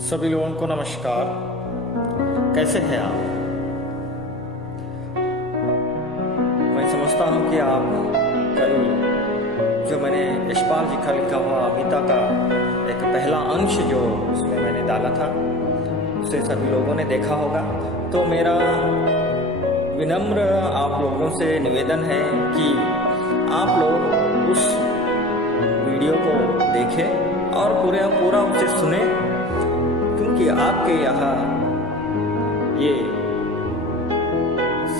सभी लोगों को नमस्कार। कैसे हैं आप? मैं समझता हूं कि आप कल जो मैंने यशपाल जी का लिखा हुआ अमिता का एक पहला अंश जो उसमें मैंने डाला था उसे सभी लोगों ने देखा होगा। तो मेरा विनम्र आप लोगों से निवेदन है कि आप लोग उस वीडियो को देखें और पूरा उसे सुने, क्योंकि आपके यहाँ ये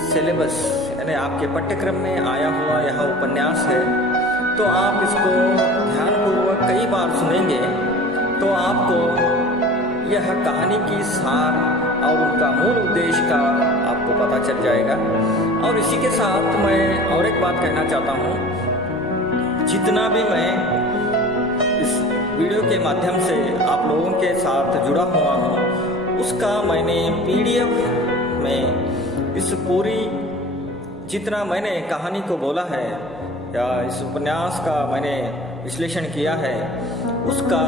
सिलेबस यानी आपके पाठ्यक्रम में आया हुआ यह उपन्यास है। तो आप इसको ध्यानपूर्वक कई बार सुनेंगे तो आपको यह कहानी की सार और उनका मूल उद्देश्य का आपको पता चल जाएगा। और इसी के साथ मैं और एक बात कहना चाहता हूँ, जितना भी मैं इस वीडियो के माध्यम से आप लोगों के साथ जुड़ा हुआ हूँ उसका मैंने PDF में इस पूरी जितना मैंने कहानी को बोला है या इस उपन्यास का मैंने विश्लेषण किया है उसका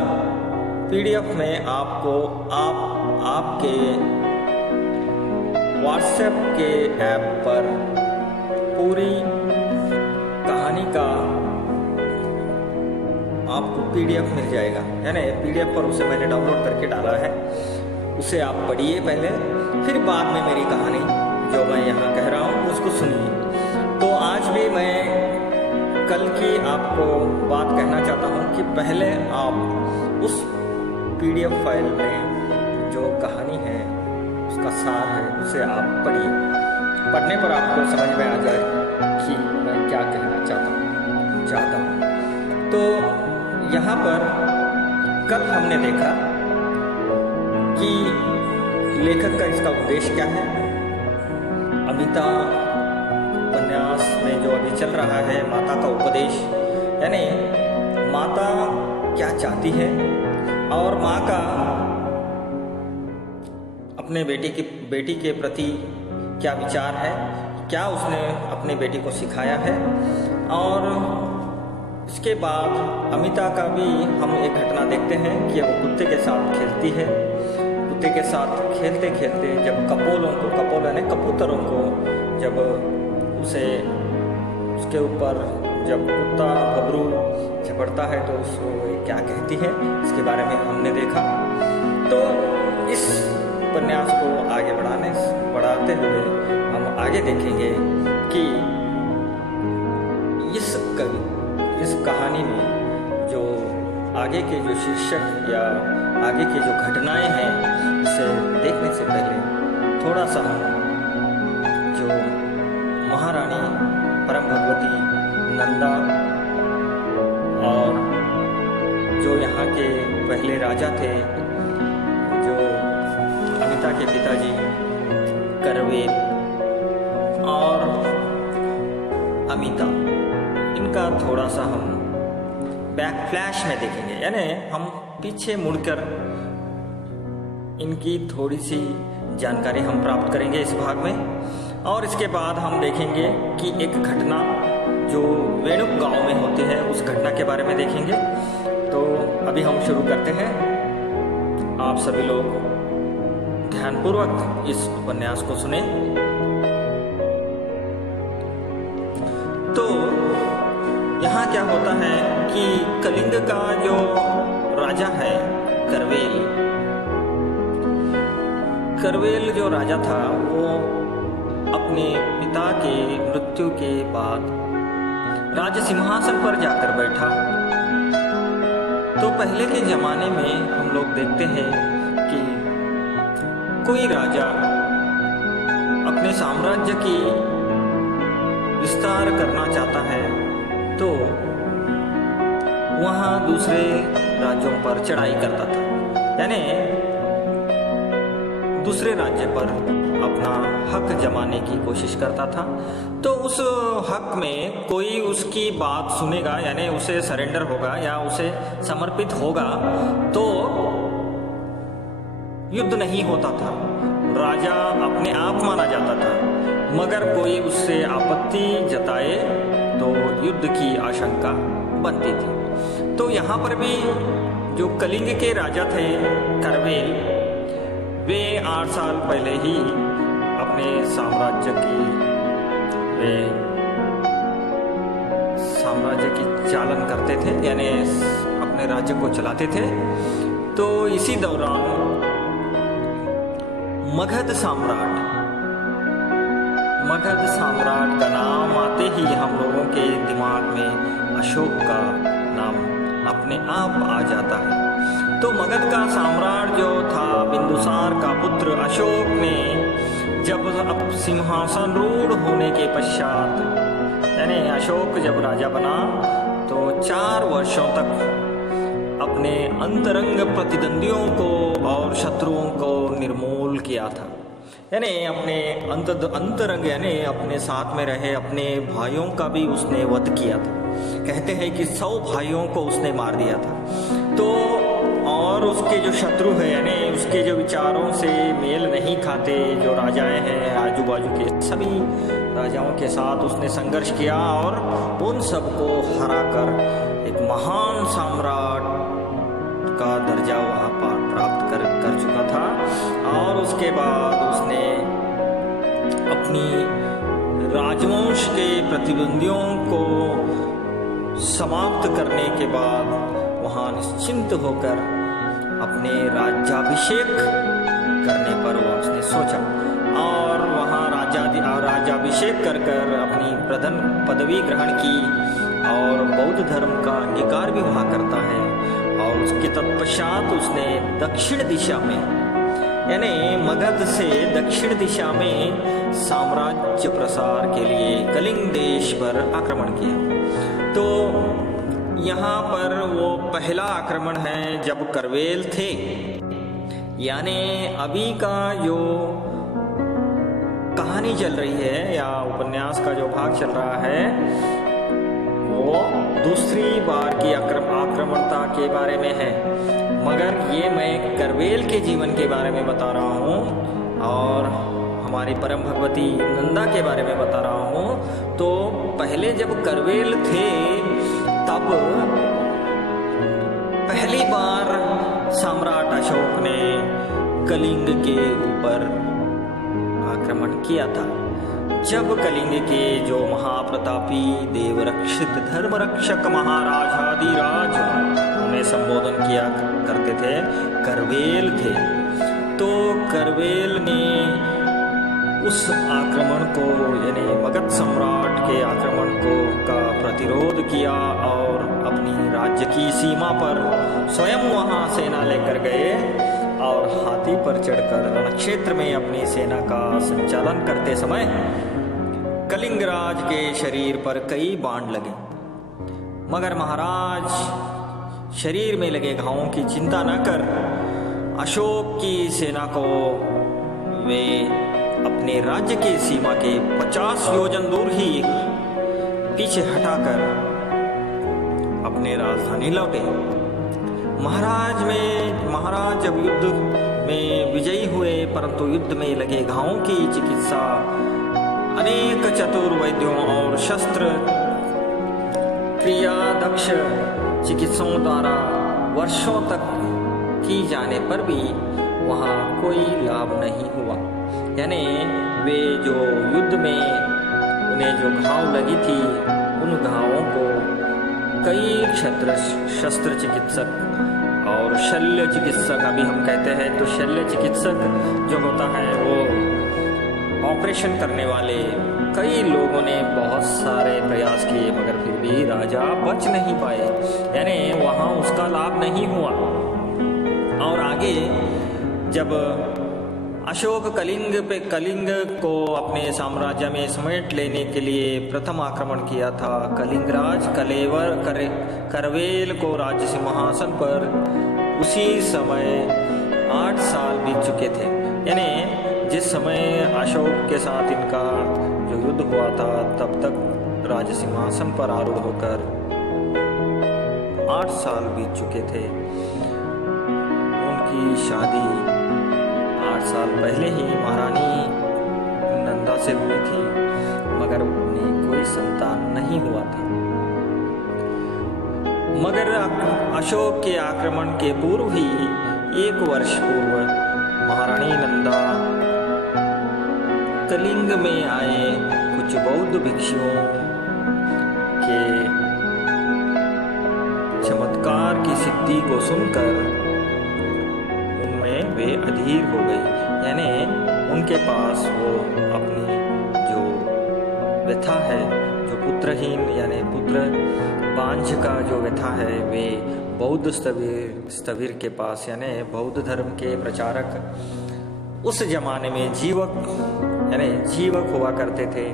PDF में आपको आपके WhatsApp के ऐप पर पूरी कहानी का आपको PDF मिल जाएगा। यानी PDF पर उसे मैंने डाउनलोड करके डाला है, उसे आप पढ़िए पहले, फिर बाद में मेरी कहानी जो मैं यहाँ कह रहा हूँ उसको सुनिए। तो आज भी मैं कल की आपको बात कहना चाहता हूँ कि पहले आप उस PDF फाइल में जो कहानी है उसका सार है उसे आप पढ़िए। पढ़ने पर आपको समझ में आ जाए कि मैं क्या कहना चाहता हूँ। तो यहाँ पर कल हमने देखा कि लेखक का इसका उद्देश्य क्या है। अमिता उपन्यास में जो अभी चल रहा है माता का उपदेश, यानी माता क्या चाहती है और माँ का अपने बेटी के प्रति क्या विचार है, क्या उसने अपने बेटी को सिखाया है। और इसके बाद अमिता का भी हम एक घटना देखते हैं कि वो कुत्ते के साथ खेलती है। कुत्ते के साथ खेलते खेलते जब कपोल यानी कबूतरों को जब उसके ऊपर जब कुत्ता भबरू झपटता है तो उसको क्या कहती है इसके बारे में हमने देखा। तो इस उपन्यास को आगे बढ़ाते हुए हम आगे देखेंगे कि इस कहानी में जो आगे के जो शीर्षक या आगे की जो घटनाएं हैं उसे देखने से पहले थोड़ा सा हम जो महारानी परम भगवती नंदा और जो यहाँ के पहले राजा थे, जो अमिता के पिताजी करवेल और अमिता, इनका थोड़ा सा हम बैक फ्लैश में देखेंगे। यानी हम पीछे मुड़कर इनकी थोड़ी सी जानकारी हम प्राप्त करेंगे इस भाग में। और इसके बाद हम देखेंगे कि एक घटना जो वेणुक गांव में होती है उस घटना के बारे में देखेंगे। तो अभी हम शुरू करते हैं। आप सभी लोग ध्यानपूर्वक इस उपन्यास को सुने। तो यहाँ क्या होता है कि कलिंग का जो राजा है करवेल जो राजा था वो अपने पिता के मृत्यु के बाद राज सिंहासन पर जाकर बैठा। तो पहले के जमाने में हम लोग देखते हैं कि कोई राजा अपने साम्राज्य की विस्तार करना चाहता है तो वहाँ दूसरे राज्यों पर चढ़ाई करता था, यानी दूसरे राज्य पर अपना हक जमाने की कोशिश करता था। तो उस हक में कोई उसकी बात सुनेगा यानी उसे सरेंडर होगा या उसे समर्पित होगा तो युद्ध नहीं होता था, राजा अपने आप माना जाता था। मगर कोई उससे आपत्ति जताए तो युद्ध की आशंका बनती थी। तो यहाँ पर भी जो कलिंग के राजा थे करवेल, वे 8 साल पहले ही अपने साम्राज्य की चालन करते थे, यानी अपने राज्य को चलाते थे। तो इसी दौरान मगध सम्राट का नाम आते ही हम लोगों के दिमाग में अशोक का नाम अपने आप आ जाता है। तो मगध का सम्राट जो था बिंदुसार का पुत्र अशोक ने जब अब सिंहासन रूढ़ होने के पश्चात, यानी अशोक जब राजा बना तो 4 वर्षों तक अपने अंतरंग प्रतिद्वंदियों को और शत्रुओं को निर्मूल किया था। यानी अपने अंतरंग यानी अपने साथ में रहे अपने भाइयों का भी उसने वध किया था। कहते हैं कि 100 भाइयों को उसने मार दिया था। तो और उसके जो शत्रु है, यानी उसके जो विचारों से मेल नहीं खाते जो राजाएं हैं, आजू बाजू के सभी राजाओं के साथ उसने संघर्ष किया और उन सबको हराकर एक महान सम्राट का दर्जा वहाँ पर प्राप्त कर चुका था। और उसके बाद उसने अपनी राजवंश के प्रतिद्वंदियों को समाप्त करने के बाद वहाँ निश्चिंत होकर अपने राज्याभिषेक करने पर वह उसने सोचा और वहाँ राज्याभिषेक कर अपनी प्रधान पदवी ग्रहण की और बौद्ध धर्म का अंगीकार भी वहाँ करता है। और उसके तत्पश्चात उसने दक्षिण दिशा में, यानी मगध से दक्षिण दिशा में साम्राज्य प्रसार के लिए कलिंग देश पर आक्रमण किया। तो यहाँ पर वो पहला आक्रमण है जब करवेल थे, यानी अभी का जो कहानी चल रही है या उपन्यास का जो भाग चल रहा है वो दूसरी बार की आक्रमणता के बारे में है, मगर ये मैं करवेल के जीवन के बारे में बता रहा हूँ और हमारी परम भगवती नंदा के बारे में बता रहा हूँ। तो पहले जब करवेल थे तब पहली बार सम्राट अशोक ने कलिंग के ऊपर आक्रमण किया था। जब कलिंग के जो महाप्रतापी देवरक्षित धर्मरक्षक महाराजाधिराज उन्हें संबोधन किया करते थे करवेल थे। तो करवेल ने उस आक्रमण को, यानी मगध सम्राट के आक्रमण को का प्रतिरोध किया और अपनी राज्य की सीमा पर स्वयं वहां सेना लेकर गए और हाथी पर चढ़कर रणक्षेत्र में अपनी सेना का संचालन करते समय कलिंगराज के शरीर पर कई बाण लगे, मगर महाराज शरीर में लगे घावों की चिंता न कर अशोक की सेना को वे अपने राज्य की सीमा के 50 योजन दूर ही पीछे हटाकर अपने राजधानी लौटे। महाराज जब युद्ध में विजयी हुए, परंतु युद्ध में लगे घावों की चिकित्सा अनेक चतुर वैद्यों और शस्त्र क्रिया दक्ष चिकित्सकों द्वारा वर्षों तक की जाने पर भी वहाँ कोई लाभ नहीं हुआ। यानी वे जो युद्ध में उन्हें जो घाव लगी थी उन घावों को कई शस्त्र चिकित्सक और शल्य चिकित्सक अभी हम कहते हैं, तो शल्य चिकित्सक जो होता है वो ऑपरेशन करने वाले कई लोगों ने बहुत सारे प्रयास किए, मगर फिर भी राजा बच नहीं पाए, यानी वहाँ उसका लाभ नहीं हुआ। और आगे जब अशोक कलिंग को अपने साम्राज्य में समेट लेने के लिए प्रथम आक्रमण किया था, कलिंगराज करवेल को राज्य सिंहासन पर उसी समय 8 साल बीत चुके थे। यानी जिस समय अशोक के साथ इनका जो युद्ध हुआ था तब तक राज्य सिंहासन पर आरूढ़ होकर 8 साल बीत चुके थे। उनकी शादी 8 साल पहले ही महारानी नंदा से हुई थी, मगर उन्हें कोई संतान नहीं हुआ था। मगर अशोक के आक्रमण के पूर्व ही 1 वर्ष पूर्व महारानी नंदा कलिंग में आए कुछ बौद्ध भिक्षुओं के चमत्कार की सिद्धि को सुनकर उनमें वे अधीर हो गई। यानी उनके पास वो अपनी जो व्यथा है, जो पुत्रहीन यानी पुत्र बांझ का जो व्यथा है, वे बौद्ध स्थविर के पास यानी बौद्ध धर्म के प्रचारक उस जमाने में जीवक हुआ करते थे।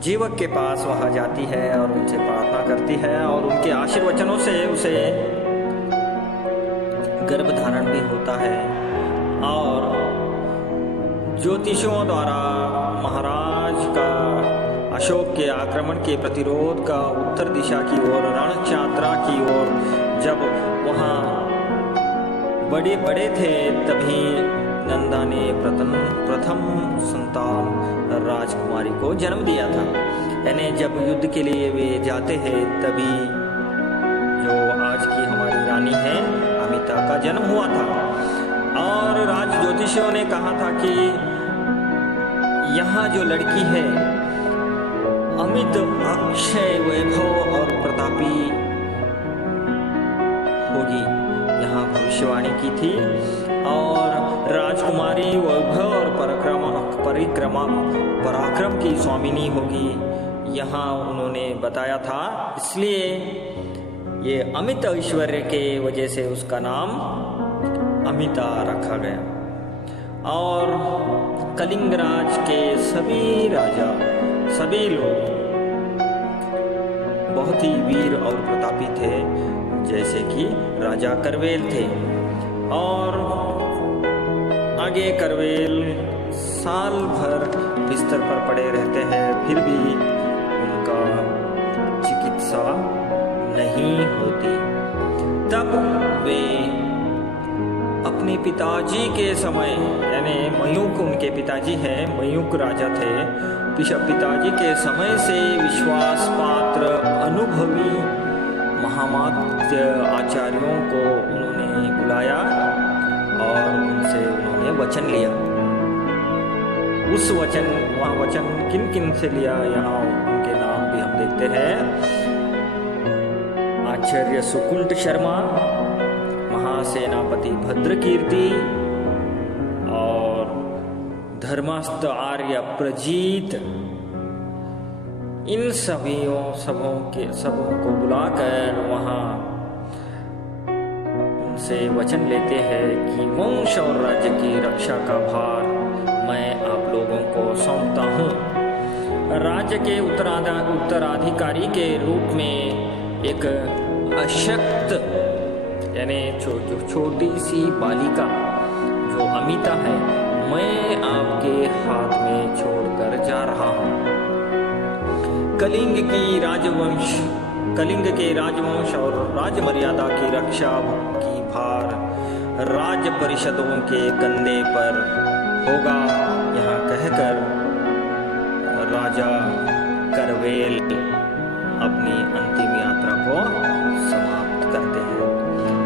जीवक के पास वह जाती है और उनसे प्रार्थना करती है और उनके आशीर्वचनों से उसे गर्भधारण भी होता है। और ज्योतिषियों द्वारा महाराज का अशोक के आक्रमण के प्रतिरोध का उत्तर दिशा की ओर रणक्षेत्र की ओर जब वहाँ बड़े थे, तभी नंदा ने प्रथम संतान राजकुमारी को जन्म दिया था। यानी जब युद्ध के लिए वे जाते हैं, तभी जो आज की हमारी रानी है अमिता का जन्म हुआ था। और राज ज्योतिषियों ने कहा था कि यहाँ जो लड़की है अमित अक्षय वैभव और प्रतापी होगी, यहाँ भविष्यवाणी की थी। और राजकुमारी वैभव और पराक्रम की स्वामिनी होगी, यहाँ उन्होंने बताया था। इसलिए ये अमित ऐश्वर्य के वजह से उसका नाम अमिता रखा गया। और कलिंगराज के सभी राजा, सभी लोग बहुत ही वीर और प्रतापी थे, जैसे कि राजा करवेल थे। और आगे करवेल साल भर बिस्तर पर पड़े रहते हैं, फिर भी उनका चिकित्सा नहीं होती। तब वे अपने पिताजी के समय यानी मयूक उनके पिताजी हैं, मयूक राजा थे, पिताजी के समय से विश्वास पात्र अनुभवी महामात्य आचार्यों को उन्होंने बुलाया और उनसे उन्होंने वचन लिया। वह वचन किन से लिया, यहाँ उनके नाम भी हम देखते हैं। आचार्य सुकुंट शर्मा, महासेनापति भद्रकीर्ति और धर्मस्थ आर्य प्रजीत, इन सबों को बुलाकर वहां उनसे वचन लेते हैं कि वंश और राज्य की रक्षा का भार मैं आप लोगों को सौंपता हूँ। राज्य के उत्तराधिकारी के रूप में एक अशक्त यानी जो छोटी सी बालिका जो अमिता है, मैं आपके हाथ में छोड़कर जा रहा हूँ। कलिंग के राजवंश और राज मर्यादा की रक्षा की भार राज्य परिषदों के कंधे पर होगा, यहाँ कहकर राजा करवेल अपनी अंतिम यात्रा को समाप्त करते हैं।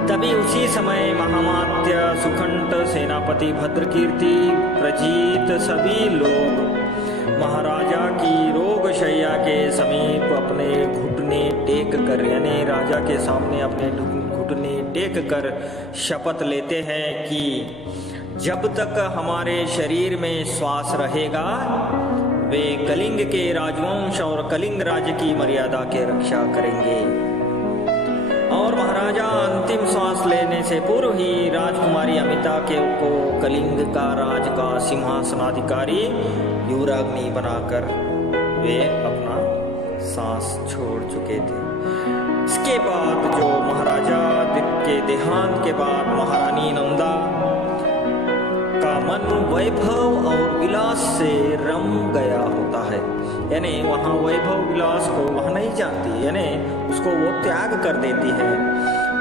तभी उसी समय महामात्य सुखंट, सेनापति भद्रकीर्ति, प्रजीत सभी लोग महाराजा की रोगशैया के समीप अपने घुटने टेक कर यानी राजा के सामने अपने घुटने टेक कर शपथ लेते हैं कि जब तक हमारे शरीर में श्वास रहेगा वे कलिंग के राजवंश और कलिंग राज्य की मर्यादा के रक्षा करेंगे। और महाराजा अंतिम श्वास लेने से पूर्व ही राजकुमारी अमिता को कलिंग का राज का सिंहासनाधिकारी युवराग्नि बनाकर वे अपना सांस छोड़ चुके थे। इसके बाद जो महाराजा के देहांत के बाद महारानी नंदा का मन वैभव और विलास से रम गया होता है, यानी वहाँ वैभव विलास को वह नहीं जानती, यानी उसको वो त्याग कर देती है।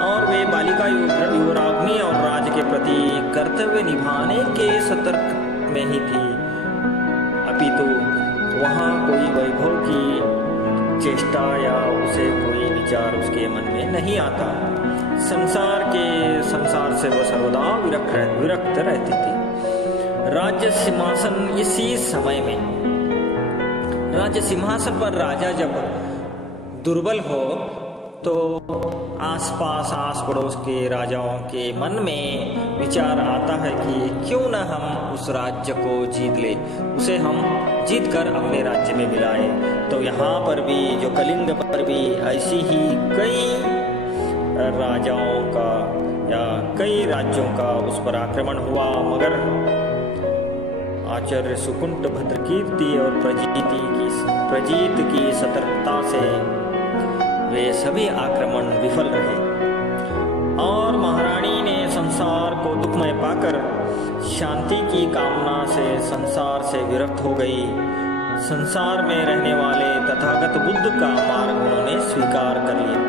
और वे बालिका युवराग्नि और राज के प्रति कर्तव्य निभाने के सतर्क में ही थी, अपितु वहाँ कोई वैभव की चेष्टा या उसे कोई विचार उसके मन में नहीं आता। संसार से वो सर्वदा विरक्त रहती थी। राज्य सिंहासन इसी समय में राज्य सिंहासन पर राजा जब दुर्बल हो तो आस पड़ोस के राजाओं के मन में विचार आता है कि क्यों न हम उस राज्य को जीत ले, उसे हम जीत कर अपने राज्य में मिलाए। तो यहाँ पर भी जो कलिंग पर भी ऐसी ही कई राजाओं का या कई राज्यों का उस पर आक्रमण हुआ, मगर आचार्य सुकुंट भद्रकीर्ति और प्रजीत की सतर्कता से वे सभी आक्रमण विफल रहे और महारानी ने संसार को दुखमय पाकर शांति की कामना से संसार से विरक्त हो गई। संसार में रहने वाले तथागत बुद्ध का मार्ग उन्होंने स्वीकार कर लिया।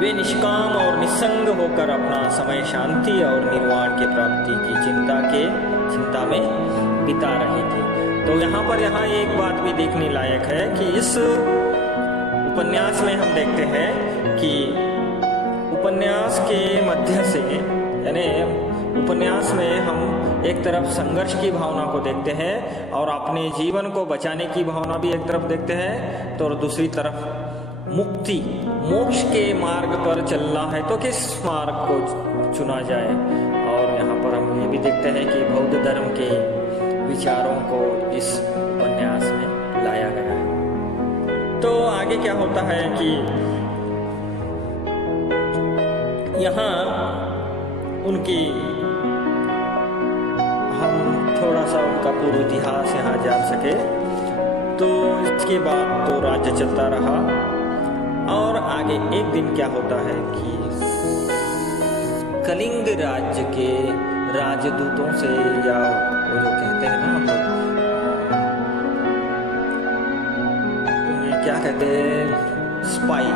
वे निष्काम और निस्संग होकर अपना समय शांति और निर्वाण के प्राप्ति की चिंता में बिता रही थी। तो यहाँ एक बात भी देखने लायक है कि इस उपन्यास में हम देखते हैं कि उपन्यास के मध्य से यानी उपन्यास में हम एक तरफ संघर्ष की भावना को देखते हैं और अपने जीवन को बचाने की भावना भी एक तरफ देखते हैं, तो दूसरी तरफ मुक्ति मोक्ष के मार्ग पर चलना है तो किस मार्ग को चुना जाए। और यहाँ पर हम ये भी देखते हैं कि बौद्ध धर्म के विचारों को इस उपन्यास में लाया गया है। तो आगे क्या होता है कि यहाँ उनकी हम थोड़ा सा उनका पूर्व इतिहास यहाँ जान सके। तो इसके बाद तो राज्य चलता रहा और आगे एक दिन क्या होता है कि कलिंग राज्य के राजदूतों से या वो जो कहते हैं ना हम लोग क्या कहते हैं स्पाई,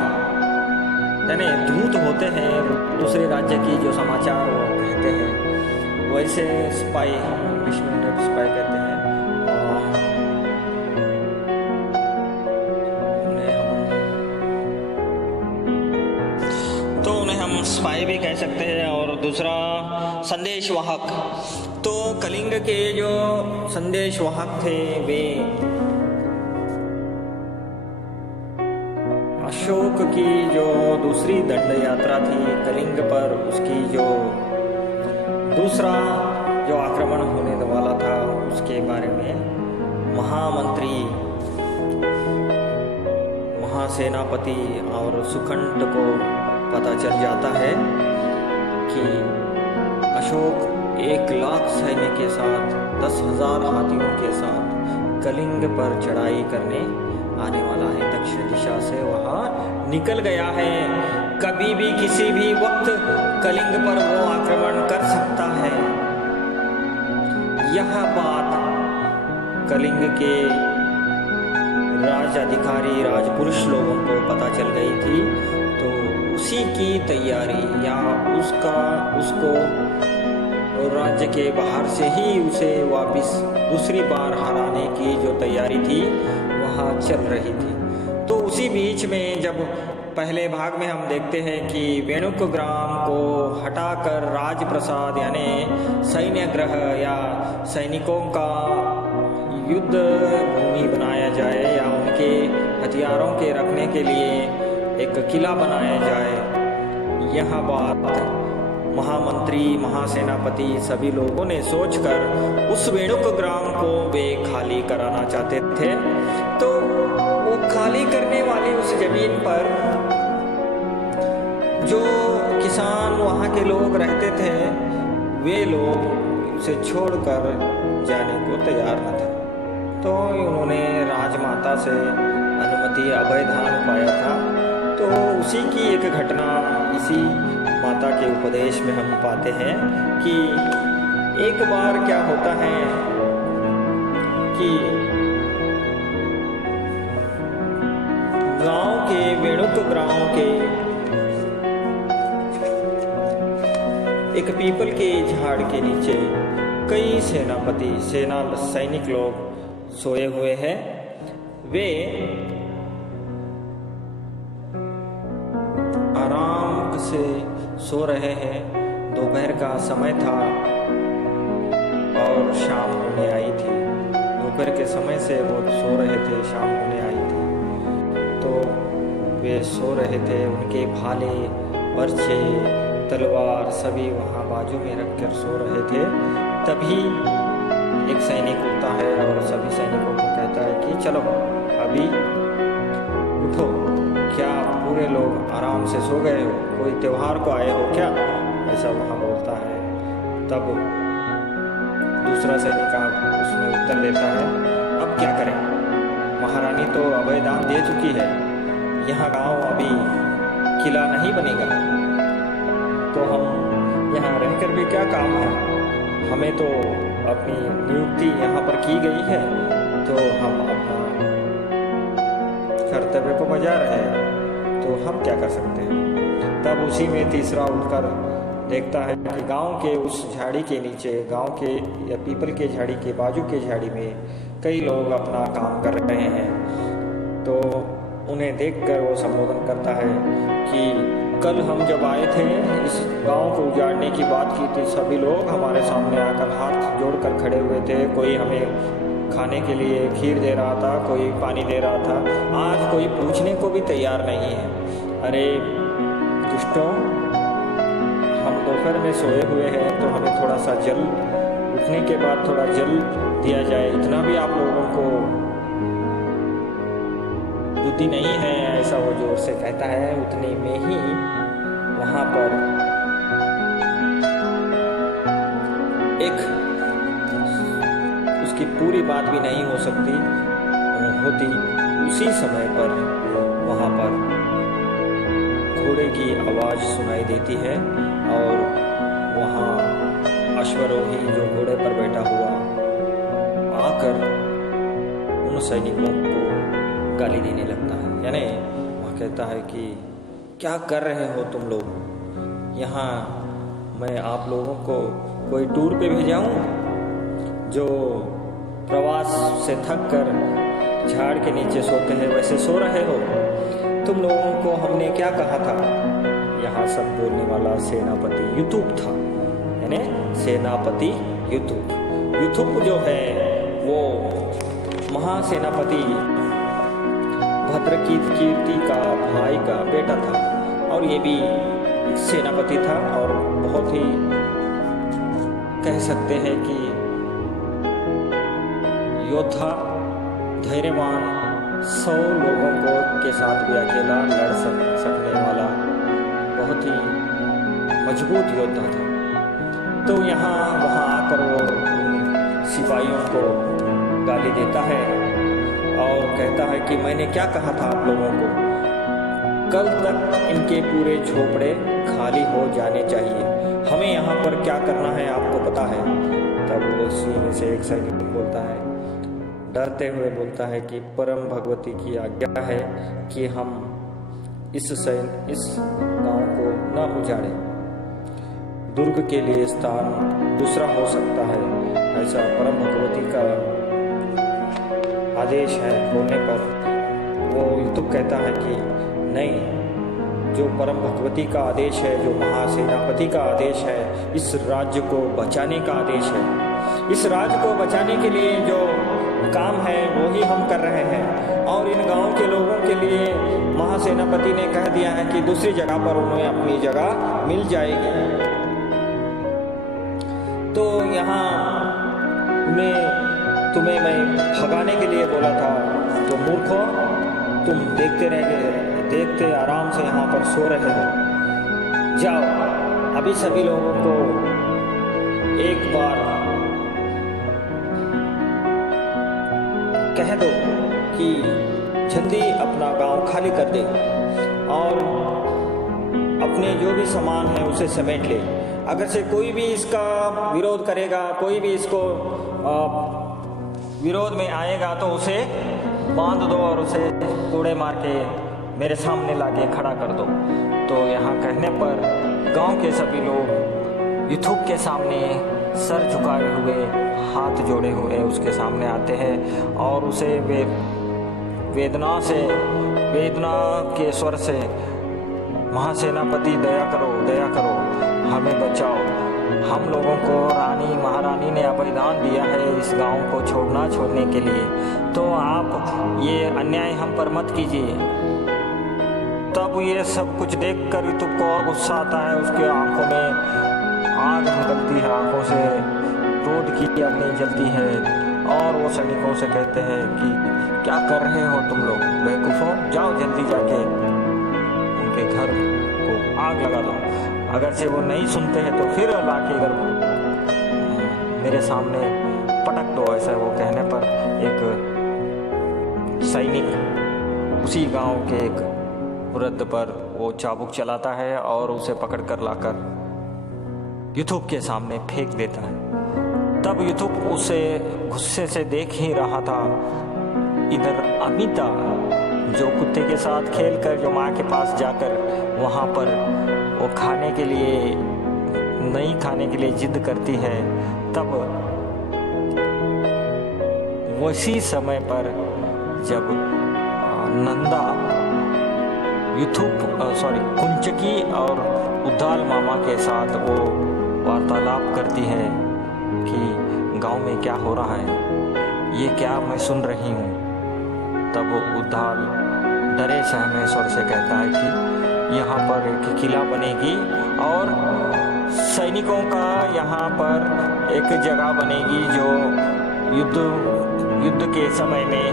यानी दूत होते हैं दूसरे राज्य की जो समाचार वो कहते हैं, वैसे स्पाई इंग्लिश में स्पाई कहते हैं। उन्हें हम स्पाई भी कह सकते हैं। और दूसरा संदेशवाहक, तो कलिंग के जो संदेशवाहक थे वे अशोक की जो दूसरी दंड यात्रा थी कलिंग पर, उसकी जो दूसरा जो आक्रमण होने वाला था उसके बारे में महामंत्री महासेनापति और सुखंड को पता चल जाता है कि अशोक 1,00,000 सैन्य के साथ 10,000 हाथियों के साथ कलिंग पर चढ़ाई करने आने वाला है। दक्षिण दिशा से वहां निकल गया है। कभी भी किसी भी वक्त कलिंग पर वो आक्रमण कर सकता है। यह बात कलिंग के राज अधिकारी राजपुरुष लोगों को पता चल गई थी, तो उसी की तैयारी या उसको राज्य के बाहर से ही उसे वापस दूसरी बार हराने की जो तैयारी थी वहाँ चल रही थी। तो उसी बीच में जब पहले भाग में हम देखते हैं कि वेणुक ग्राम को हटाकर राजप्रसाद यानी सैन्य गृह या सैनिकों का युद्ध भूमि बनाया जाए या उनके हथियारों के रखने के लिए एक किला बनाया जाए, यह बात महामंत्री महासेनापति सभी लोगों ने सोचकर उस वेणुक ग्राम को वे खाली कराना चाहते थे। तो वो खाली करने वाली उस जमीन पर जो किसान वहाँ के लोग रहते थे वे लोग उसे छोड़कर जाने को तैयार न थे। तो उन्होंने राजमाता से अनुमति अभयदान पाया था। तो उसी की एक घटना इसी माता के उपदेश में हम पाते हैं कि एक बार क्या होता है कि गांव के वेणुक ग्राम के एक पीपल के झाड़ के नीचे कई सैनिक लोग सोए हुए हैं। वे से सो रहे हैं। दोपहर का समय था और शाम होने आई थी। दोपहर के समय से वो सो रहे थे, शाम होने आई थी। तो वे सो रहे थे, उनके भाले, बर्छे, तलवार सभी वहाँ बाजू में रख कर सो रहे थे। तभी एक सैनिक उठता है और सभी सैनिकों को कहता है कि चलो अभी उठो, क्या पूरे लोग आराम से सो गए हो, कोई त्योहार को आए हो क्या, ऐसा वहाँ बोलता है। तब दूसरा सैनिक उसमें उत्तर देता है, अब क्या करें, महारानी तो अभयदान दे चुकी है, यहाँ गांव अभी किला नहीं बनेगा, तो हम यहाँ रहकर भी क्या काम है, हमें तो अपनी नियुक्ति यहाँ पर की गई है, तो हम अपना कर्तव्य को बजा रहे हैं, तो हम क्या कर सकते हैं। तब उसी में तीसरा उठकर देखता है कि गांव के उस झाड़ी के नीचे, गांव के या पीपल के झाड़ी के बाजू के झाड़ी में कई लोग अपना काम कर रहे हैं। तो उन्हें देखकर वो संबोधन करता है कि कल हम जब आए थे, इस गांव को उजाड़ने की बात की थी, सभी लोग हमारे सामने आकर हाथ जोड़कर खड़े हुए थे। कोई हमें खाने के लिए खीर दे रहा था, कोई पानी दे रहा था, आज कोई पूछने को भी तैयार नहीं है। अरे दुष्टों, हम दोपहर में सोए हुए हैं, तो हमें थोड़ा सा जल, उठने के बाद थोड़ा जल दिया जाए, इतना भी आप लोगों को बुद्धि नहीं है, ऐसा वो जोर से कहता है। उतने में ही वहाँ पर एक, उसकी पूरी बात भी नहीं हो सकती होती, उसी समय पर वहाँ पर घोड़े की आवाज़ सुनाई देती है और वहाँ अश्वरोही जो घोड़े पर बैठा हुआ आकर उन सैनिकों को गाली देने लगता है। यानी वह कहता है कि क्या कर रहे हो तुम लोग, यहाँ मैं आप लोगों को कोई टूर पे भेजाऊं, जो प्रवास से थक कर झाड़ के नीचे सोते हैं वैसे सो रहे हो। तुम लोगों को हमने क्या कहा था। यहाँ सब बोलने वाला सेनापति यूथुप था, यानी सेनापति यूथुप। यूथुप जो है वो महासेनापति भद्रकीर्ति का भाई का बेटा था, और ये भी सेनापति था और बहुत ही कह सकते हैं कि योद्धा, धैर्यवान, 100 लोगों को के साथ भी अकेला लड़ सकने वाला बहुत ही मजबूत योद्धा था। तो वहाँ आकर वो सिपाहियों को गाली देता है और कहता है कि मैंने क्या कहा था आप लोगों को, कल तक इनके पूरे झोपड़े खाली हो जाने चाहिए, हमें यहाँ पर क्या करना है आपको पता है। तब उसी में से एक सैनिक बोलता है, डरते हुए बोलता है कि परम भगवती की आज्ञा है कि हम इस गांव को न उजाड़ें, दुर्ग के लिए स्थान दूसरा हो सकता है, ऐसा परम भगवती का आदेश है। बोलने पर वो यूथुप कहता है कि नहीं, जो परम भगवती का आदेश है, जो महासेनापति का आदेश है, इस राज्य को बचाने का आदेश है, इस राज्य को बचाने के लिए जो काम है वो ही हम कर रहे हैं। और इन गांव के लोगों के लिए महासेनापति ने कह दिया है कि दूसरी जगह पर उन्हें अपनी जगह मिल जाएगी। तो यहाँ तुम्हें मैं भगाने के लिए बोला था, तो मूर्खों, तुम देखते आराम से यहाँ पर सो रहे हो, जाओ अभी सभी लोगों को एक बार कह दो कि जल्दी अपना गांव खाली कर दे और अपने जो भी सामान है उसे समेट ले। अगर से कोई भी इसका विरोध करेगा, कोई भी इसको विरोध में आएगा, तो उसे बांध दो और उसे कोड़े मार के मेरे सामने लाके खड़ा कर दो। तो यहाँ कहने पर गांव के सभी लोग यूथुप के सामने सर झुकाए हुए, हाथ जोड़े हुए उसके सामने आते हैं और उसे वेदना के स्वर से महासेनापति दया करो, हमें बचाओ। हम लोगों को रानी महारानी ने अभयदान दिया है इस गांव को छोड़ने के लिए, तो आप ये अन्याय हम पर मत कीजिए। तब ये सब कुछ देखकर यूतुब को और गुस्सा आता है, उसके आंखों में आग निकलती है, आंखों से क्रोध की अग्नि जलती है और वो सैनिकों से कहते हैं कि क्या कर रहे हो तुम लोग बेवकूफ़ों, जाओ जल्दी जाके उनके घर को आग लगा दो। अगर से वो नहीं सुनते हैं तो फिर ला के इधर मेरे सामने पटक दो। ऐसा वो कहने पर एक सैनिक उसी गांव के एक वृद्ध पर वो चाबुक चलाता है और उसे पकड़ कर लाकर यूतुब के सामने फेंक देता है। तब यूतुब उसे गुस्से से देख ही रहा था। इधर अमिता जो कुत्ते के साथ खेलकर जो माँ के पास जाकर वहाँ पर वो खाने के लिए नहीं खाने के लिए जिद करती है, तब उसी समय पर जब नंदा कुंचकी और उद्दाल मामा के साथ वो वार्तालाप करती है कि गांव में क्या हो रहा है, ये क्या मैं सुन रही हूँ। तब वो उद्दाल डरे सहमे स्वर से कहता है कि यहाँ पर एक किला बनेगी और सैनिकों का यहाँ पर एक जगह बनेगी जो युद्ध के समय में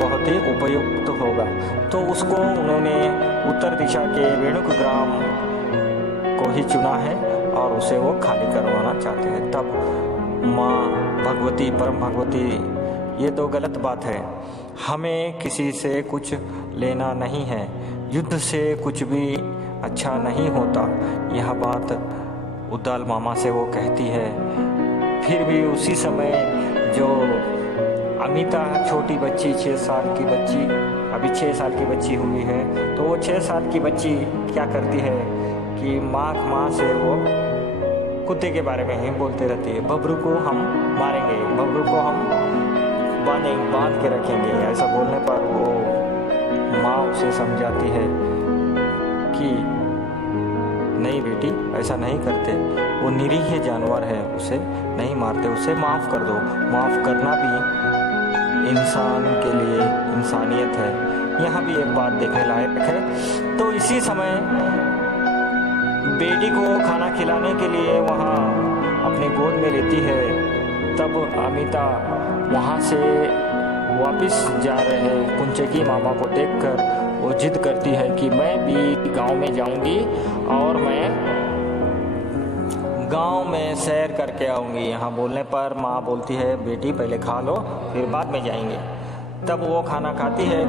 बहुत ही उपयुक्त होगा। तो उसको उन्होंने उत्तर दिशा के वेणुक ग्राम को ही चुना है और उसे वो खाली करवाना चाहते हैं। तब माँ भगवती परम भगवती ये तो गलत बात है, हमें किसी से कुछ लेना नहीं है, युद्ध से कुछ भी अच्छा नहीं होता। यह बात उद्दाल मामा से वो कहती है। फिर भी उसी समय जो अमिता छोटी बच्ची 6 साल की बच्ची अभी 6 साल की बच्ची हुई है, तो वो 6 साल की बच्ची क्या करती है कि माँ से वो कुत्ते के बारे में ही बोलते रहती है। बबरू को हम मारेंगे, बबरू को हम बांध के रखेंगे। ऐसा बोलने पर वो माँ उसे समझाती है कि नहीं बेटी, ऐसा नहीं करते, वो निरीह जानवर है, उसे नहीं मारते, उसे माफ़ कर दो। माफ़ करना भी इंसान के लिए इंसानियत है। यहाँ भी एक बात देखने लायक है। तो इसी समय बेटी को खाना खिलाने के लिए वहाँ अपने गोद में लेती है। तब अमिता वहाँ से वापस जा रहे कुंचकी मामा को देखकर वो जिद करती है कि मैं भी गांव में जाऊंगी और मैं गांव में सैर करके आऊंगी। यहाँ बोलने पर माँ बोलती है बेटी पहले खा लो फिर बाद में जाएंगे। तब वो खाना खाती है,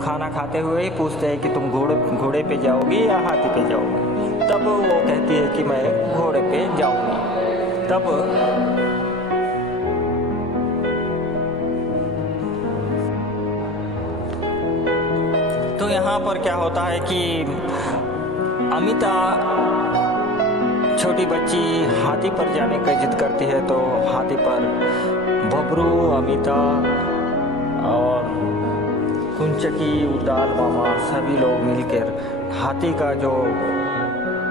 खाना खाते हुए ही पूछते हैं कि तुम घोड़े पे जाओगी या हाथी पे जाओगी। तब वो कहती है कि मैं घोड़े पे जाऊंगी। तब तो यहाँ पर क्या होता है कि अमिता छोटी बच्ची हाथी पर जाने की जिद करती है। तो हाथी पर बबरू, अमिता और कुंचकी, उद्दाल मामा सभी लोग मिलकर हाथी का जो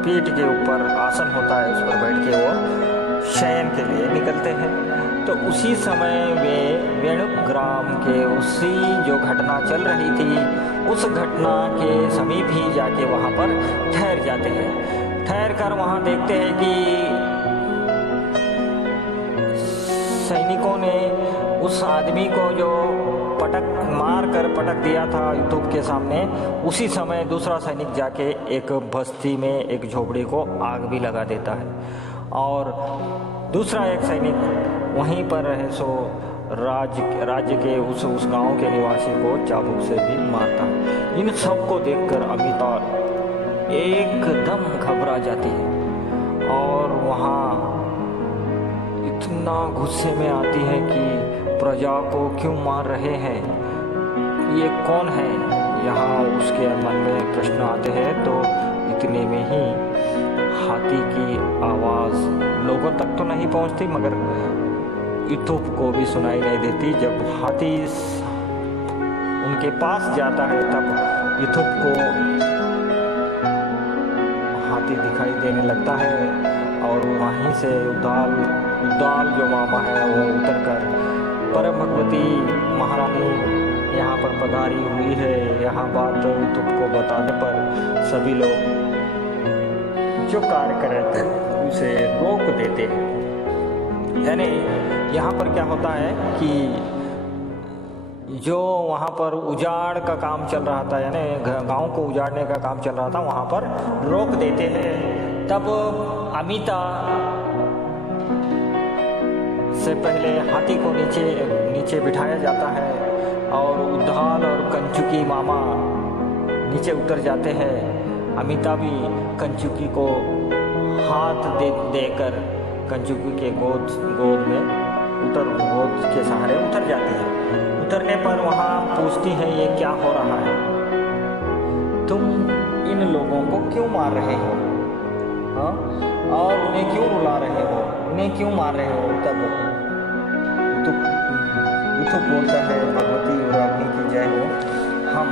पीठ के ऊपर आसन होता है उस पर बैठ के वो शयन के लिए निकलते हैं। तो उसी समय वे वेणुक ग्राम के उसी जो घटना चल रही थी उस घटना के समीप ही जाके वहाँ पर ठहर जाते हैं। ठहर कर वहाँ देखते हैं कि सैनिकों ने उस आदमी को जो मार कर पटक दिया था यूतुब के सामने, उसी समय दूसरा सैनिक जाके एक बस्ती में एक झोपड़ी को आग भी लगा देता है और दूसरा एक सैनिक वहीं पर रहे सो राज्य के उस गांव के निवासी को चाबुक से भी मारता है। इन सब को देखकर अमिता एकदम घबरा जाती है और वहाँ इतना गुस्से में आती है कि प्रजा को क्यों मार रहे हैं, ये कौन है। यहाँ उसके मन में प्रश्न आते हैं। तो इतने में ही हाथी की आवाज़ लोगों तक तो नहीं पहुँचती मगर यूतुब को भी सुनाई नहीं देती। जब हाथी उनके पास जाता है तब यूतुब को हाथी दिखाई देने लगता है और वहीं से उद्दाल जो मामा है वो उतरकर परम भगवती महारानी यहाँ पर पधारी हुई है, यहाँ बात तुमको बताने पर सभी लोग जो कार्य कर रहे थे उसे रोक देते हैं। यानी यहाँ पर क्या होता है कि जो वहाँ पर उजाड़ का काम चल रहा था, यानी गांव को उजाड़ने का काम चल रहा था, वहाँ पर रोक देते हैं। तब अमिता से पहले हाथी को नीचे बिठाया जाता है और उद्दाल और कंचुकी मामा नीचे उतर जाते हैं। अमिता भी कंचुकी को हाथ देकर कंचुकी के गोद के सहारे उतर जाती है। उतरने पर वहाँ पूछती है ये क्या हो रहा है, तुम इन लोगों को क्यों मार रहे हो, हाँ, और उन्हें क्यों रुला रहे हो, उन्हें क्यों मार रहे हो। तब युथुप बोलता है भगवती युवराग्नि की जय हो, हम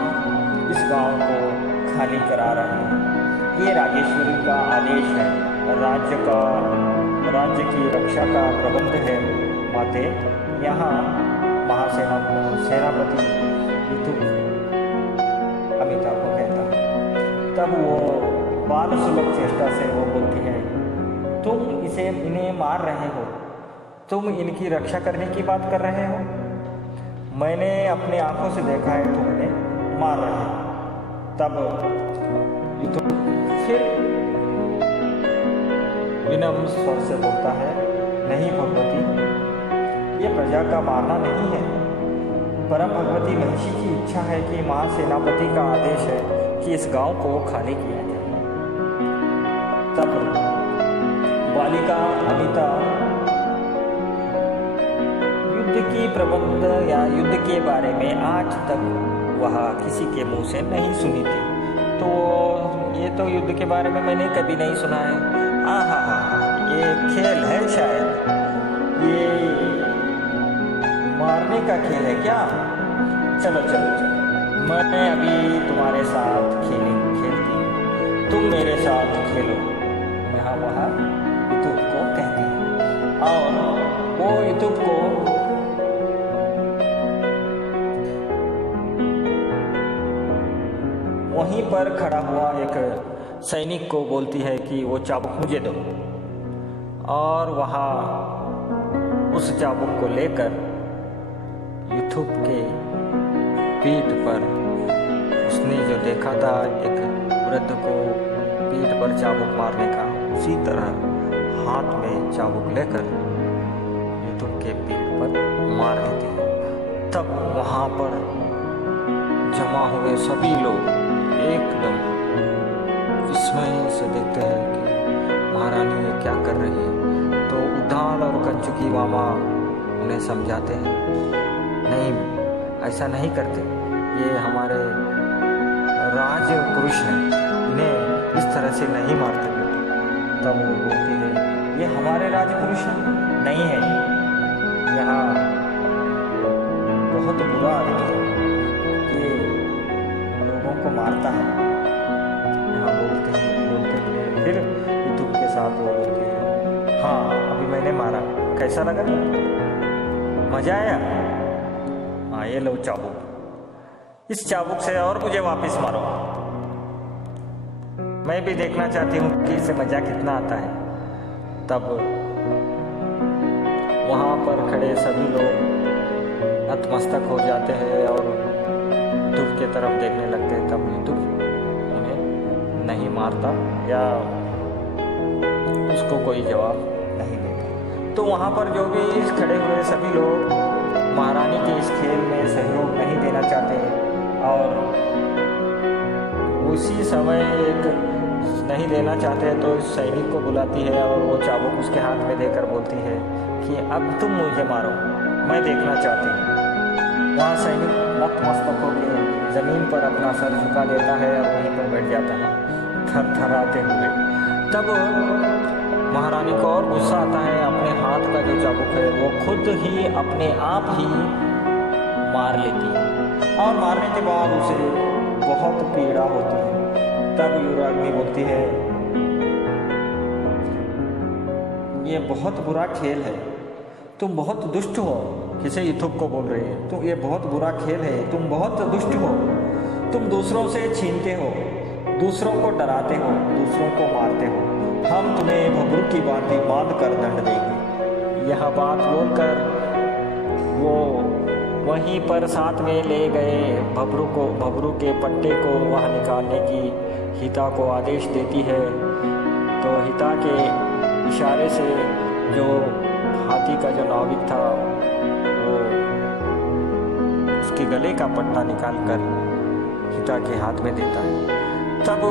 इस गांव को खाली करा रहे हैं, ये राजेश्वरी का आदेश है, राज्य की रक्षा का प्रबंध है माते। यहाँ सेनापति युथुप अमिता को कहता है। तब वो बाल सुलभ चेष्टा से वो बोलती है तुम इन्हें मार रहे हो, तुम इनकी रक्षा करने की बात कर रहे हो, मैंने अपने आंखों से देखा है तुम इन्हें मार रहे हो। तब युथुप फिर विनम्र स्वर से बोलता है नहीं भगवती, ये प्रजा का मारना नहीं है, परम भगवती महिषी की इच्छा है कि महासेनापति का आदेश है कि इस गांव को खाली किया जाए। तब बालिका अमिता युद्ध की प्रबंध या युद्ध के बारे में आज तक वह किसी के मुंह से नहीं सुनी थी, तो ये तो युद्ध के बारे में मैंने कभी नहीं सुना है। ये खेल है शायद, ये मारने का खेल है क्या, चलो मैं अभी तुम्हारे साथ खेलती, तुम मेरे साथ खेलो, यहाँ वहाँ युथुप को कहती है। और वो युथुप को वहीं पर खड़ा हुआ एक सैनिक को बोलती है कि वो चाबुक मुझे दो, और वहाँ उस चाबुक को लेकर युथुप के पीठ पर, उसने जो देखा था एक वृद्ध को पीठ पर चाबुक मारने का, उसी तरह हाथ में चाबुक लेकर युथुप के पीठ पर मार देती है। तब वहाँ पर जमा हुए सभी लोग एकदम विस्मय से देखते हैं कि महारानी ये क्या कर रही है। तो उद्दाल और कंचुकी मामा उन्हें समझाते हैं नहीं, ऐसा नहीं करते, ये हमारे राज पुरुष हैं, इन्हें इस तरह से नहीं मारते बेटे। तब वो बोलती है ये हमारे राज पुरुष हैं, नहीं है, यहाँ बहुत बुरा आदमी है, ये लोगों को मारता है। यहाँ बोलते हुए फिर युथुप के साथ वो बोलती है हाँ अभी मैंने मारा, कैसा लगा, मजा आया, हाँ ये लो चाबुक, इस चाबुक से और मुझे वापस मारो, मैं भी देखना चाहती हूँ कि इससे मजा कितना आता है। तब वहाँ पर खड़े सभी लोग नतमस्तक हो जाते हैं और युथुप के तरफ देखने लगते हैं। तब युथुप उन्हें नहीं मारता या उसको कोई जवाब नहीं देता। तो वहाँ पर जो भी खड़े हुए सभी लोग महारानी के इस खेल में सहयोग नहीं देना चाहते और उसी समय एक नहीं देना चाहते तो इस सैनिक को बुलाती है और वो चाबुक उसके हाथ में देकर बोलती है कि अब तुम मुझे मारो, मैं देखना चाहती हूँ। वहाँ सैनिक नतमस्तक होकर ज़मीन पर अपना सर झुका देता है और वहीं पर बैठ जाता है थरथराते हुए। तब महारानी को और गुस्सा आता है, अपने हाथ का जो चाबुक है वो खुद ही अपने आप ही मार लेती है और मारने के बाद उसे बहुत पीड़ा होती है। तब युवराग्नि बोलती है ये बहुत बुरा खेल है, तुम बहुत दुष्ट हो। किसे यूथुब को बोल रहे हैं, तो ये बहुत बुरा खेल है, तुम बहुत दुष्ट हो। तुम दूसरों से छीनते हो, दूसरों को डराते हो, दूसरों को मारते हो। हम तुम्हें भभरू की भांति बांध कर दंड देंगे। यह बात बोलकर वो वहीं पर साथ में ले गए भभरू के पट्टे को वहाँ निकालने की हिता को आदेश देती है। तो हिता के इशारे से जो हाथी का जो नाविक था वो उसके गले का पट्टा निकालकर हिता के हाथ में देता है। तब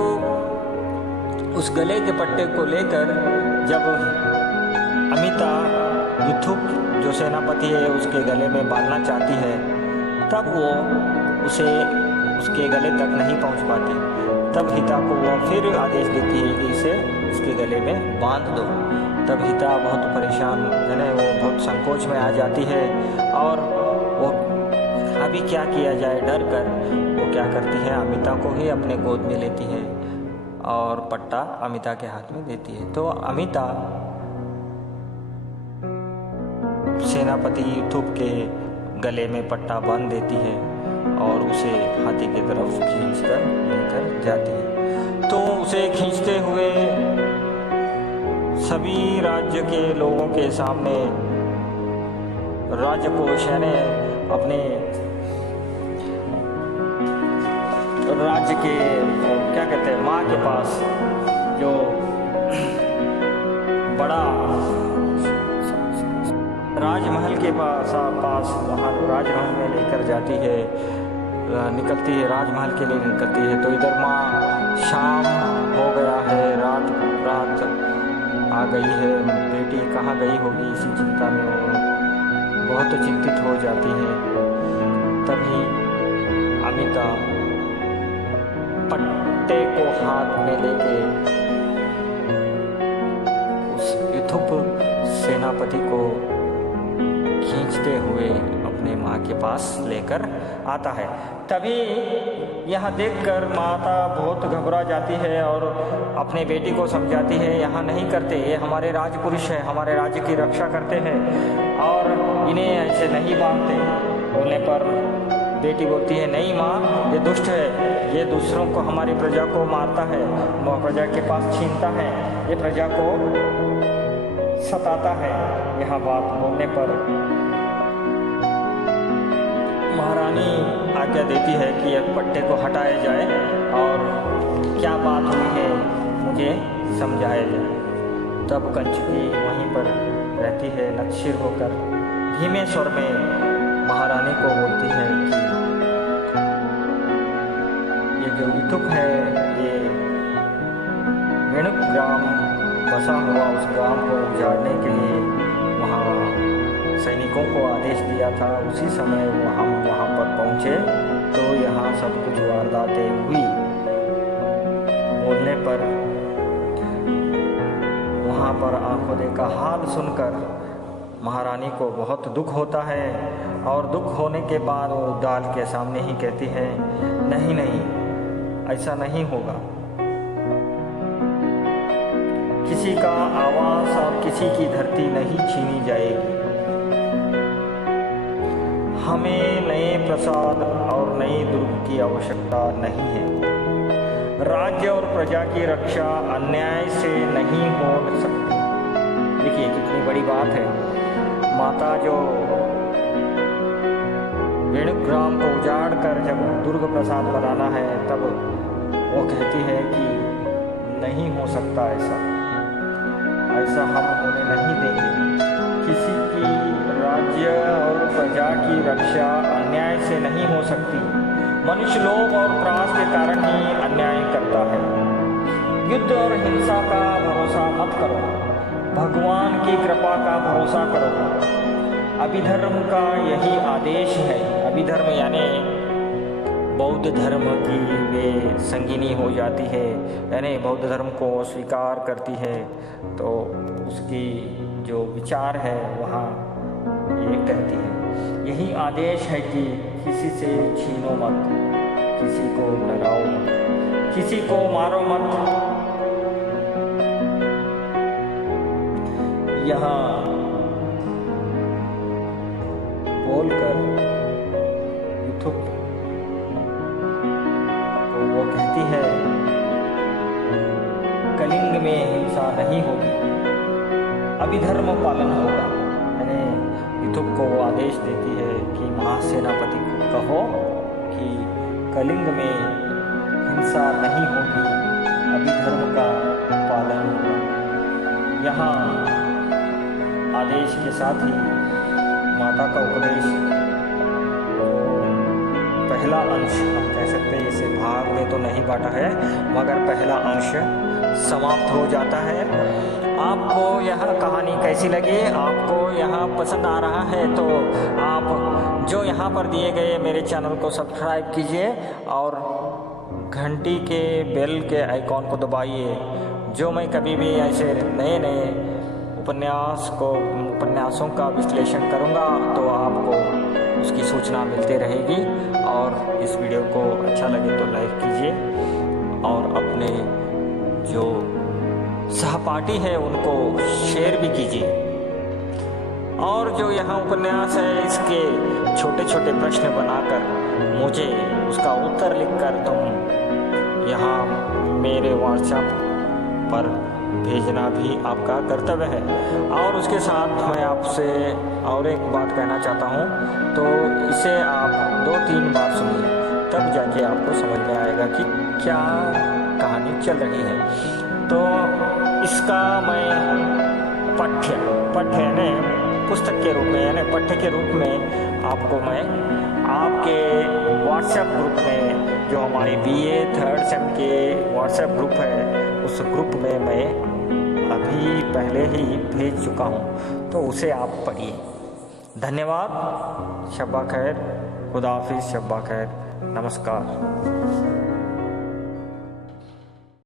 उस गले के पट्टे को लेकर जब अमिता यूथुप जो सेनापति है उसके गले में बांधना चाहती है, तब वो उसे उसके गले तक नहीं पहुंच पाती। तब हिता को वो फिर आदेश देती है कि इसे उसके गले में बांध दो। तब हिता बहुत परेशान है, वो बहुत संकोच में आ जाती है और वो अभी क्या किया जाए डर कर वो क्या करती है, अमिता को ही अपने गोद में लेती है और पट्टा अमिता के हाथ में देती है। तो अमिता सेनापति यूथुप के गले में पट्टा बांध देती है और उसे हाथी की तरफ खींचकर लेकर जाती है। तो उसे खींचते हुए सभी राज्य के लोगों के सामने राजकोष यानी अपने राज्य के क्या कहते हैं माँ के पास जो बड़ा राजमहल के पास वहाँ राजमहल में लेकर जाती है, निकलती है, राजमहल के लिए निकलती है। तो इधर माँ शाम हो गया है, रात आ गई है, बेटी कहाँ गई होगी इसी चिंता में वो बहुत चिंतित हो जाती है। तभी अमिता पट्टे को हाथ में लेके उस यूथुप सेनापति को खींचते हुए अपने माँ के पास लेकर आता है। तभी यह देखकर माता बहुत घबरा जाती है और अपने बेटी को समझाती है यहाँ नहीं करते, ये हमारे राजपुरुष है, हमारे राज्य की रक्षा करते हैं और इन्हें ऐसे नहीं बांधते। बोलने पर बेटी बोलती है नहीं माँ, ये दुष्ट है, ये दूसरों को हमारी प्रजा को मारता है, प्रजा के पास छीनता है, ये प्रजा को सताता है। यह बात बोलने पर महारानी आज्ञा देती है कि यह पट्टे को हटाया जाए और क्या बात हुई है मुझे समझाया जाए। तब कंचुकी वहीं पर रहती है नतशिर होकर धीमे स्वर में महारानी को बोलती है कि ये जो यूथुप है ये वेणुक ग्राम बसा हुआ उस ग्राम को उजाड़ने के लिए वहाँ सैनिकों को आदेश दिया था। उसी समय हम वहाँ पर पहुँचे तो यहाँ सब कुछ वारदातें हुई। बोलने पर वहाँ पर आंखों देखा हाल सुनकर महारानी को बहुत दुख होता है और दुख होने के बाद वो दाल के सामने ही कहती है नहीं नहीं ऐसा नहीं होगा, किसी का आवास और किसी की धरती नहीं छीनी जाएगी। हमें नए प्रसाद और नए दुर्ग की आवश्यकता नहीं है। राज्य और प्रजा की रक्षा अन्याय से नहीं हो सकती। देखिए कितनी बड़ी बात है। माता जो वेणुग्राम को उजाड़ कर जब दुर्ग प्रसाद बनाना है तब वो कहती है कि नहीं हो सकता ऐसा हम होने नहीं देंगे। किसी की राज्य और प्रजा की रक्षा अन्याय से नहीं हो सकती। मनुष्य लोभ और त्रास के कारण ही अन्याय करता है। युद्ध और हिंसा का भरोसा मत करो, भगवान की कृपा का भरोसा करो। अभिधर्म का यही आदेश है। अभिधर्म यानी बौद्ध धर्म की वे संगिनी हो जाती है, यानी बौद्ध धर्म को स्वीकार करती है तो उसकी जो विचार है वहाँ ये कहती है यही आदेश है कि किसी से छीनो मत, किसी को डराओ मत, किसी को मारो मत। यहाँ बोलकर यूथुप को वो कहती है कलिंग में हिंसा नहीं होगी, अभिधर्म पालन होगा। यानी यूथुप को वो आदेश देती है कि महासेनापति को कहो कि कलिंग में हिंसा नहीं होगी, अभिधर्म का पालन होगा। यहाँ आदेश के साथ ही माता का उपदेश पहला अंश हम कह सकते हैं, इसे भाग में तो नहीं बांटा है मगर पहला अंश समाप्त हो जाता है। आपको यह कहानी कैसी लगी, आपको यह पसंद आ रहा है तो आप जो यहाँ पर दिए गए मेरे चैनल को सब्सक्राइब कीजिए और घंटी के बेल के आइकॉन को दबाइए। जो मैं कभी भी ऐसे नए नए उपन्यासों का विश्लेषण करूँगा तो आपको उसकी सूचना मिलती रहेगी। और इस वीडियो को अच्छा लगे तो लाइक कीजिए और अपने जो सहपाठी है उनको शेयर भी कीजिए। और जो यहाँ उपन्यास है इसके छोटे छोटे प्रश्न बनाकर मुझे उसका उत्तर लिखकर तुम यहाँ मेरे व्हाट्सएप पर भेजना भी आपका कर्तव्य है। और उसके साथ मैं आपसे और एक बात कहना चाहता हूँ, तो इसे आप 2-3 बार सुनिए, तब जाके आपको समझ में आएगा कि क्या कहानी चल रही है। तो इसका मैं पठ्य यानी पुस्तक के रूप में यानी पठ्य के रूप में आपको मैं आपके व्हाट्सएप ग्रुप में, जो हमारी BA 3rd सेम के व्हाट्सएप ग्रुप है, उस ग्रुप में मैं अभी पहले ही भेज चुका हूँ, तो उसे आप पढ़िए। धन्यवाद। शब्बा खैर, खुदा हाफिज़, शब्बा खैर, नमस्कार।